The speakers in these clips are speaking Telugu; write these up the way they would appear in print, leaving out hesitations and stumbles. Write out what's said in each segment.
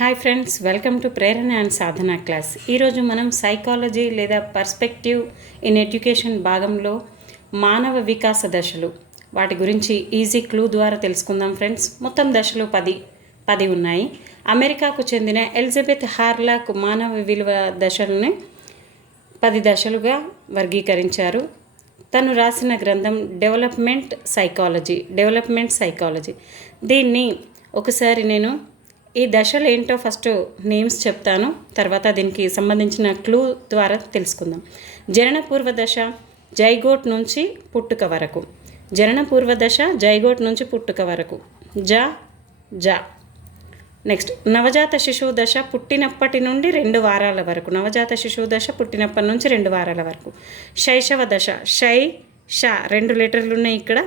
Hi friends, welcome to Prerana and Sadhana class. ఈరోజు మనం సైకాలజీ లేదా పర్స్పెక్టివ్ ఇన్ ఎడ్యుకేషన్ భాగంలో మానవ వికాస దశలు వాటి గురించి ఈజీ క్లూ ద్వారా తెలుసుకుందాం ఫ్రెండ్స్. మొత్తం దశలు 10 ఉన్నాయి. అమెరికాకు చెందిన ఎలిజబెత్ హార్లాక్ మానవ విలువ దశలని 10 దశలుగా వర్గీకరించారు. తను రాసిన గ్రంథం డెవలప్మెంట్ సైకాలజీ. దీన్ని ఒకసారి నేను ఈ దశలు ఏంటో ఫస్ట్ నేమ్స్ చెప్తాను, తర్వాత దీనికి సంబంధించిన క్లూ ద్వారా తెలుసుకుందాం. జననపూర్వ దశ జైగోట్ నుంచి పుట్టుక వరకు. జా. నెక్స్ట్ నవజాత శిశువు దశ పుట్టినప్పటి నుండి 2 వారాల వరకు. పుట్టినప్పటి నుంచి 2 వారాల వరకు. శైశవ దశ ష 2 లెటర్లు ఉన్నాయి ఇక్కడ.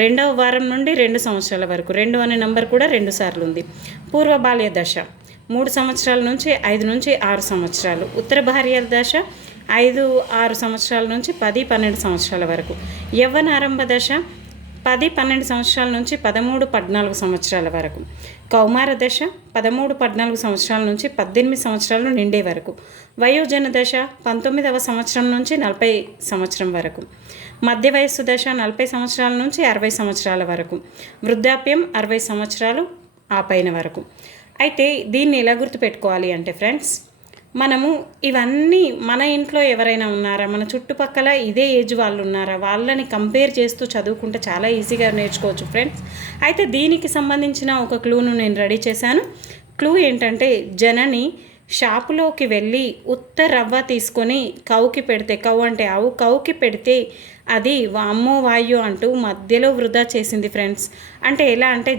2వ వారం నుండి 2 సంవత్సరాల వరకు. 2 అనే నంబర్ కూడా 2 సార్లు ఉంది. పూర్వ బాల్య దశ 3 సంవత్సరాల నుంచి 5 నుంచి 6 సంవత్సరాలు. ఉత్తర బాల్య దశ 5-6 సంవత్సరాల నుంచి 10-12 సంవత్సరాల వరకు. యవ్వనారంభ దశ 10-12 సంవత్సరాల నుంచి 13-14 సంవత్సరాల వరకు. కౌమార దశ 13-14 సంవత్సరాల నుంచి 18 సంవత్సరాలు నిండే వరకు. వయోజన దశ 19వ సంవత్సరం నుంచి 40 సంవత్సరం వరకు. మధ్య వయస్సు దశ 40 సంవత్సరాల నుంచి 60 సంవత్సరాల వరకు. వృద్ధాప్యం 60 సంవత్సరాలు ఆ పైన వరకు. అయితే దీన్ని ఎలా గుర్తుపెట్టుకోవాలి అంటే ఫ్రెండ్స్, మనము ఇవన్నీ మన ఇంట్లో ఎవరైనా ఉన్నారా, మన చుట్టుపక్కల ఇదే ఏజ్ వాళ్ళు ఉన్నారా, వాళ్ళని కంపేర్ చేస్తూ చదువుకుంటే చాలా ఈజీగా నేర్చుకోవచ్చు ఫ్రెండ్స్. అయితే దీనికి సంబంధించిన ఒక క్లూను నేను రెడీ చేశాను. క్లూ ఏంటంటే, జనని షాపులోకి వెళ్ళి ఉత్త రవ్వ తీసుకొని కౌకి పెడితే, కౌ అంటే ఆవు, కౌకి పెడితే అది వామ్మో వాయు అంటూ మధ్యలో వృధా చేసింది ఫ్రెండ్స్. అంటే ఎలా అంటే,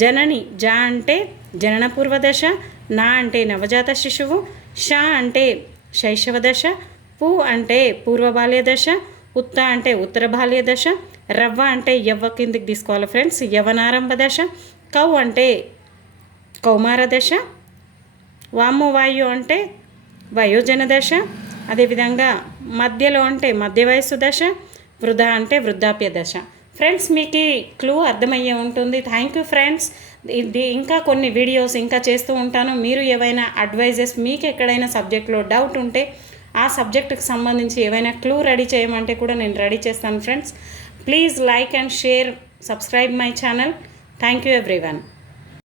జనని జా అంటే జనన పూర్వ దశ, నా అంటే నవజాత శిశువు, ష అంటే శైశవ దశ, పు అంటే పూర్వ బాల్య దశ, ఉత్త అంటే ఉత్తర బాల్య దశ, రవ్వ అంటే యవ్వ కిందికి తీసుకోవాలి ఫ్రెండ్స్, యవనారంభ దశ, కౌ అంటే కౌమార దశ, వామ్మో వాయు అంటే వయోజన దశ, అదేవిధంగా మధ్యలో అంటే మధ్య వయస్సు దశ, వృధా అంటే వృద్ధాప్య దశ. ఫ్రెండ్స్, మీకు ఈ క్లూ అర్థమయ్యే ఉంటుంది. Thank you friends. ఇది ఇంకా కొన్ని వీడియోస్ ఇంకా చేస్తూ ఉంటాను. మీరు ఏవైనా అడ్వైజెస్, మీకు ఎక్కడైనా సబ్జెక్ట్లో డౌట్ ఉంటే ఆ సబ్జెక్టుకి సంబంధించి ఏవైనా క్లూ రెడీ చేయమంటే కూడా నేను రెడీ చేస్తాను friends. Please like and share, subscribe my channel. Thank you everyone.